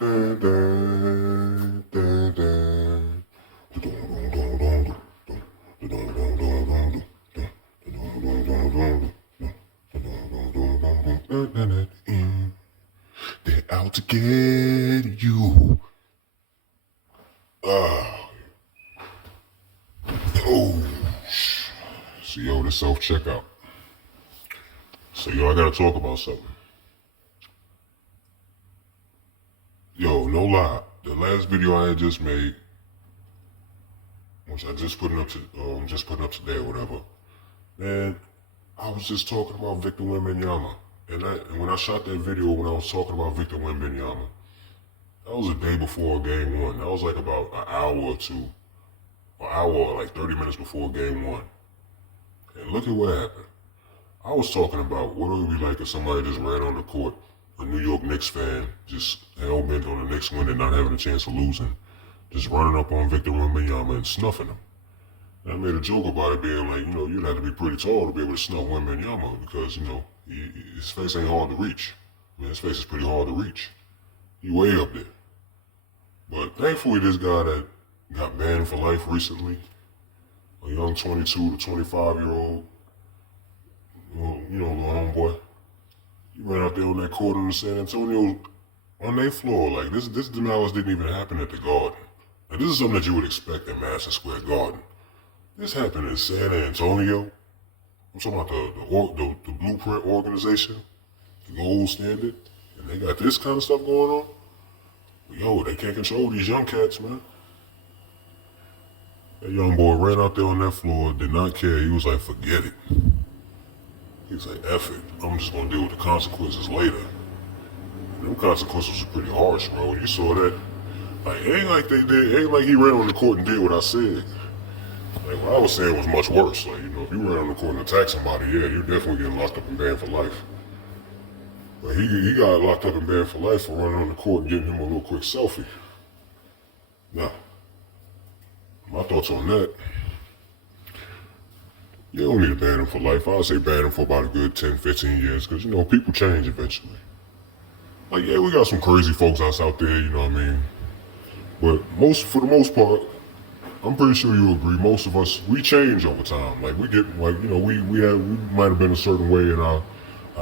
Dun, dun, dun, dun. They're out to get you. Ah, oh. So yo, the self-checkout. So yo, I gotta talk about something. Yo, no lie. The last video I had just made, which I just putting up today or whatever, man, I was just talking about Victor Wembanyama. And when I shot that video when I was talking about Victor Wembanyama, that was a day before game one. That was like about an hour or two, an hour or like 30 minutes before game one. And look at what happened. I was talking about what it would be like if somebody just ran on the court, a New York Knicks fan, just hell-bent on the Knicks winning, not having a chance of losing, just running up on Victor Wembanyama and snuffing him. And I made a joke about it being like, you'd have to be pretty tall to be able to snuff Wembanyama because, his face ain't hard to reach. I mean, his face is pretty hard to reach. He way up there. But thankfully, this guy that got banned for life recently, a young 22 to 25-year-old, little homeboy, he ran out there on that court in San Antonio on their floor. Like, this denials didn't even happen at the Garden. Like, this is something that you would expect at Madison Square Garden. This happened in San Antonio. I'm talking about the Blueprint organization, the gold standard, and they got this kind of stuff going on. Yo, they can't control these young cats, man. That young boy ran out there on that floor, did not care. He was like, forget it. He was like, F it. I'm just gonna deal with the consequences later. And them consequences were pretty harsh, bro. When you saw that, like, it ain't like he ran on the court and did what I said. Like, what I was saying was much worse. Like, if you ran on the court and attacked somebody, yeah, you're definitely getting locked up and banned for life. But he got locked up and banned for life for running on the court and getting him a little quick selfie. Now, my thoughts on that, you don't need to ban him for life. I'd say ban him for about a good 10, 15 years because, people change eventually. Like, yeah, we got some crazy folks out there, you know what I mean? But for the most part, I'm pretty sure you agree, most of us, we change over time. Like, we get, like, we might have been a certain way in our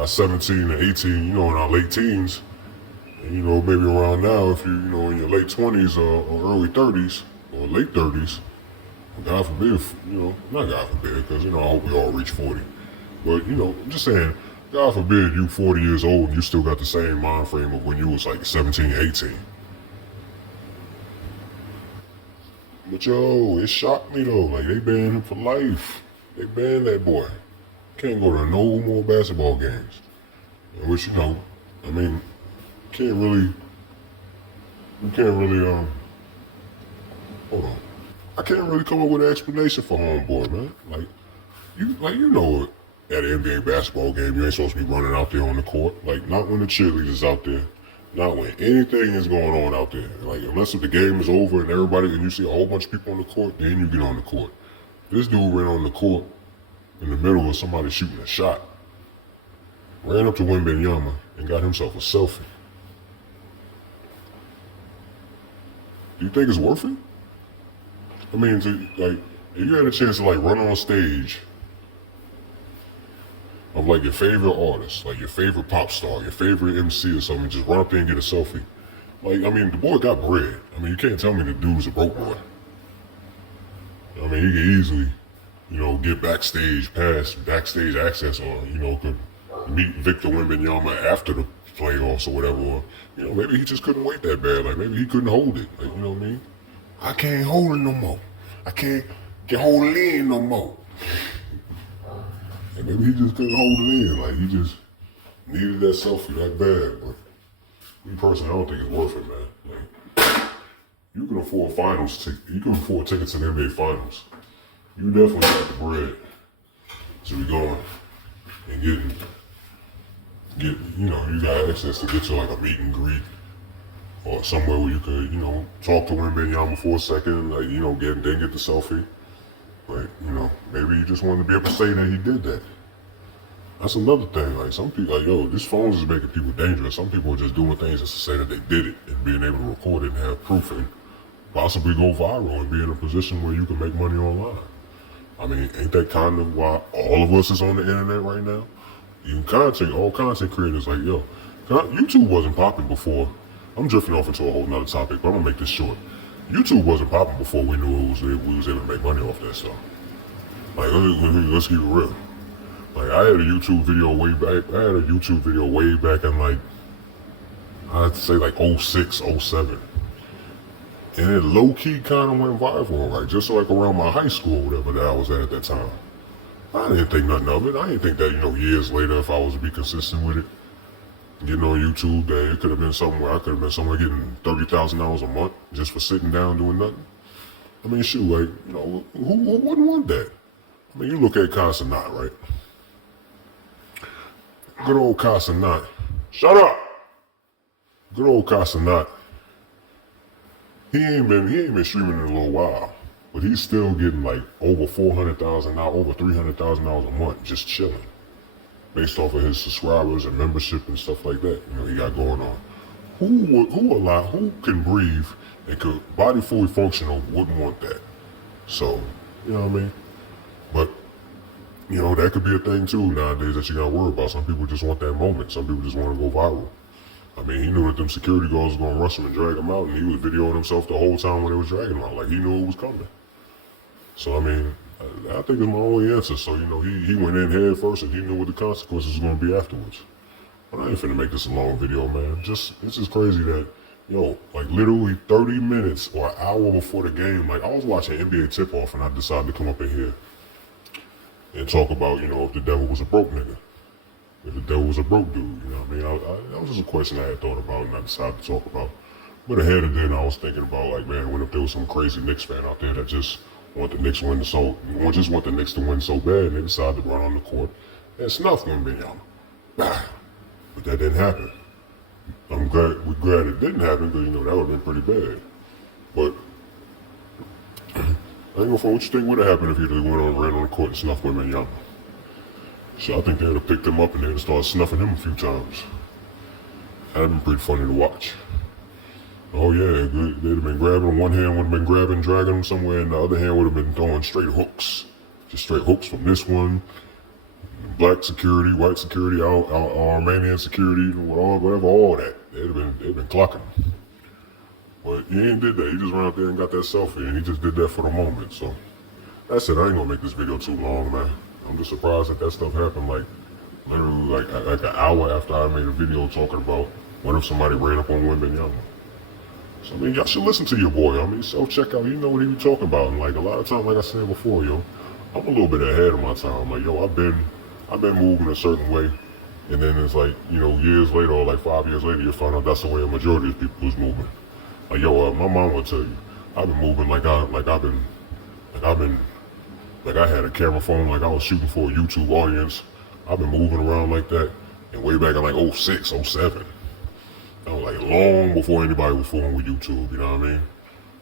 17 and 18, in our late teens. And, maybe around now, if in your late 20s or early 30s or late 30s, God forbid, not God forbid, because, I hope we all reach 40. But, I'm just saying, God forbid you 40 years old and you still got the same mind frame of when you was like 17, 18. But yo, it shocked me though. Like, they banned him for life. They banned that boy. Can't go to no more basketball games. Which, I mean, you can't really, hold on. I can't really come up with an explanation for homeboy, man. At an NBA basketball game, you ain't supposed to be running out there on the court. Like, not when the cheerleaders out there. Not when anything is going on out there. Like, unless if the game is over and you see a whole bunch of people on the court, then you get on the court. This dude ran on the court in the middle of somebody shooting a shot. Ran up to Wembanyama and got himself a selfie. Do you think it's worth it? I mean, if you had a chance to run on stage of your favorite artist, like your favorite pop star, your favorite MC or something, just run up there and get a selfie. The boy got bread. I mean, you can't tell me the dude's a broke boy. I mean, he could easily, get backstage access or, could meet Victor Wembanyama after the playoffs or whatever. Or, maybe he just couldn't wait that bad. Like, maybe he couldn't hold it. Like, you know what I mean? I can't hold it no more. I can't hold it in no more. And maybe he just couldn't hold it in. Like, he just needed that selfie that bad. But me personally, I don't think it's worth it, man. Like, you can afford you can afford tickets to the NBA Finals. You definitely got the bread to be going and you got access to get to a meet and greet or somewhere where you could, talk to Wembanyama for a second, then get the selfie. But, maybe he just wanted to be able to say that he did that. That's another thing. Like some people, like yo, this phones is making people dangerous. Some people are just doing things just to say that they did it and being able to record it and have proof and possibly go viral and be in a position where you can make money online. I mean, ain't that kind of why all of us is on the internet right now? All content creators like yo, YouTube wasn't popping before. I'm drifting off into a whole nother topic, but I'm gonna make this short. YouTube wasn't popping before we knew we was able to make money off that stuff. Like let's keep it real. Like I had a YouTube video way back. I had a YouTube video way back in like I'd say like 06, 07. And it low key kind of went viral, like just like around my high school, or whatever that I was at that time. I didn't think nothing of it. I didn't think that years later, if I was to be consistent with it, getting on YouTube, that it could have been somewhere I could have been somewhere getting $30,000 a month just for sitting down doing nothing. I mean, shoot, like who wouldn't want that? I mean, you look at Casanat, right? Good old Casanat. Shut up. Good old Casanat. He ain't been streaming in a little while, but he's still getting like over $400,000, over $300,000 a month just chilling, based off of his subscribers and membership and stuff like that. He got going on. Who can breathe and could body fully functional wouldn't want that? So, you know what I mean? But that could be a thing too nowadays that you gotta worry about. Some people just want that moment. Some people just want to go viral. I mean, he knew that them security guards was gonna rush him and drag him out, and he was videoing himself the whole time when they was dragging him out. Like he knew it was coming. So I mean, I think it's my only answer. So he went in head first, and he knew what the consequences was gonna be afterwards. But I ain't finna make this a long video, man. It's just crazy that like literally 30 minutes or an hour before the game, like I was watching NBA tip-off, and I decided to come up in here and talk about if the devil was a broke nigga. If the devil was a broke dude, you know what I mean? That was just a question I had thought about and I decided to talk about. But ahead of then, I was thinking about like, man, what if there was some crazy Knicks fan out there that just want the Knicks want the Knicks to win so bad, and they decided to run on the court and snuff Wembanyama. But that didn't happen. We're glad it didn't happen because that would have been pretty bad. But I ain't gonna find what you think would have happened if he ran on the court and snuffed Wembanyama. So I think they would have picked him up and they would have started snuffing him a few times. That'd been pretty funny to watch. Oh yeah, they'd have been grabbing, one hand would have been grabbing, dragging him somewhere, and the other hand would have been throwing straight hooks. Just straight hooks from this one, black security, white security, Armenian security, whatever, all that. They'd been clocking him. But he ain't did that. He just ran out there and got that selfie, and he just did that for the moment. So that's it. I ain't gonna make this video too long, man. I'm just surprised that stuff happened like literally like an hour after I made a video talking about what if somebody ran up on Wembanyama. So I mean, y'all should listen to your boy. I mean, self-check out. You know what he was talking about. And like a lot of times, like I said before, I'm a little bit ahead of my time. Like I've been moving a certain way, and then it's like years later, or like 5 years later, you find out that's the way a majority of people was moving. Like my mom would tell you, I've been moving like I had a camera phone, like I was shooting for a YouTube audience. I've been moving around like that, and way back in like 06, 07. I was like long before anybody was fooling with YouTube, you know what I mean?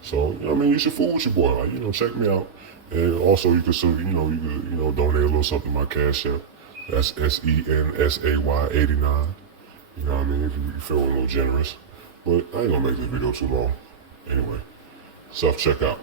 So, you should fool with your boy, like, check me out. And also you could donate a little something to my Cash App. That's SENSAY 89. You know what I mean? If you feel a little generous. But I ain't gonna make this video too long. Anyway, self-check out.